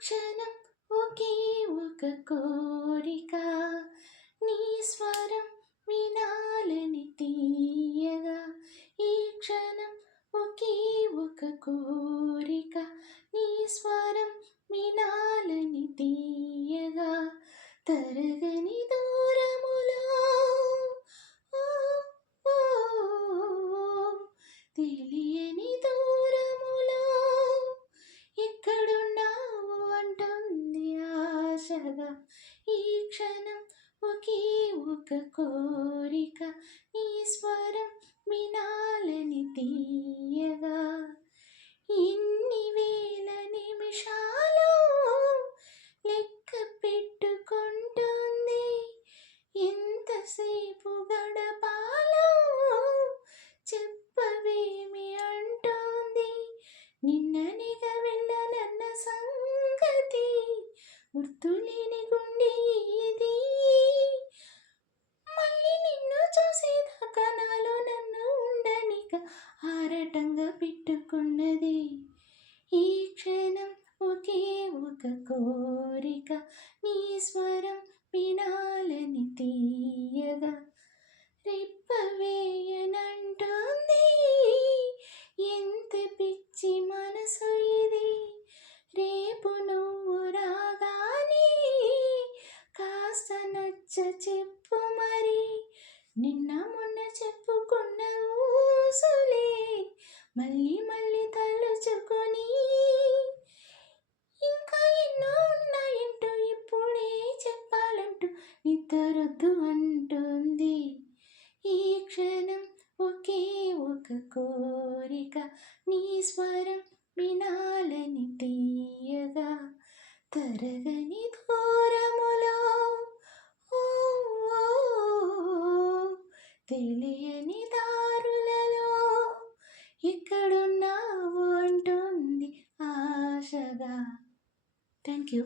క్షణం ఒకే ఒక కోరిక, నీ స్వరం వినాలని తీయగా. ఈ క్షణం ఒకే ఒక కోరిక, నీ స్వరం వినాలని తీయగా. తరగని దూరములో ఓ, ఓ, తెలియని దూరములో ఎక్కడున్నావు అంటుంది ఆశగా. ఈ క్షణం ఒకే ఒక కోరిక, నీ స్వరం వినాలని తీయగా. ఎన్ని వేల నిమిషాలు లెక్క పెట్టుకుంటుంది, ఎంతసేపు గడపాలో చెప్పవేమి అంటోంది. నిన్ననిగా వెళ్ళనన్న సంగతి గుర్తులేని గుండె ఇది, మళ్ళీ నిన్ను చూసేదాకా నాలో నన్ను ఉండనిక ఆరాటంగా పెట్టుకున్నది. ఈ క్షణం ఒకే ఒక కోరిక, నీ స్వరం వినాలని తీయగా. రెప్పవేయనంటోంది ఎంత పిచ్చి మనసు ఇది, రేపు నువ్వు రాగానే కాస్త నచ్చ చెప్పు మరి. నిన్న మొన్న చెప్పుకున్న ఊసులే మళ్ళీ మళ్ళీ తలుచుకొని, ఇంకా ఎన్నో ఉన్నాయంటూ ఇప్పుడే చెప్పాలంటూ నిద్రొద్దు అంటుంది. ఈ క్షణం ఒకే ఒక కోరిక, నీ స్వరం వినాలని తీయగా. తరగని దూరములో ఓ, ఓ, తెలియని దారులలో ఎక్కడున్నావు అంటుంది ఆశగా. Thank you.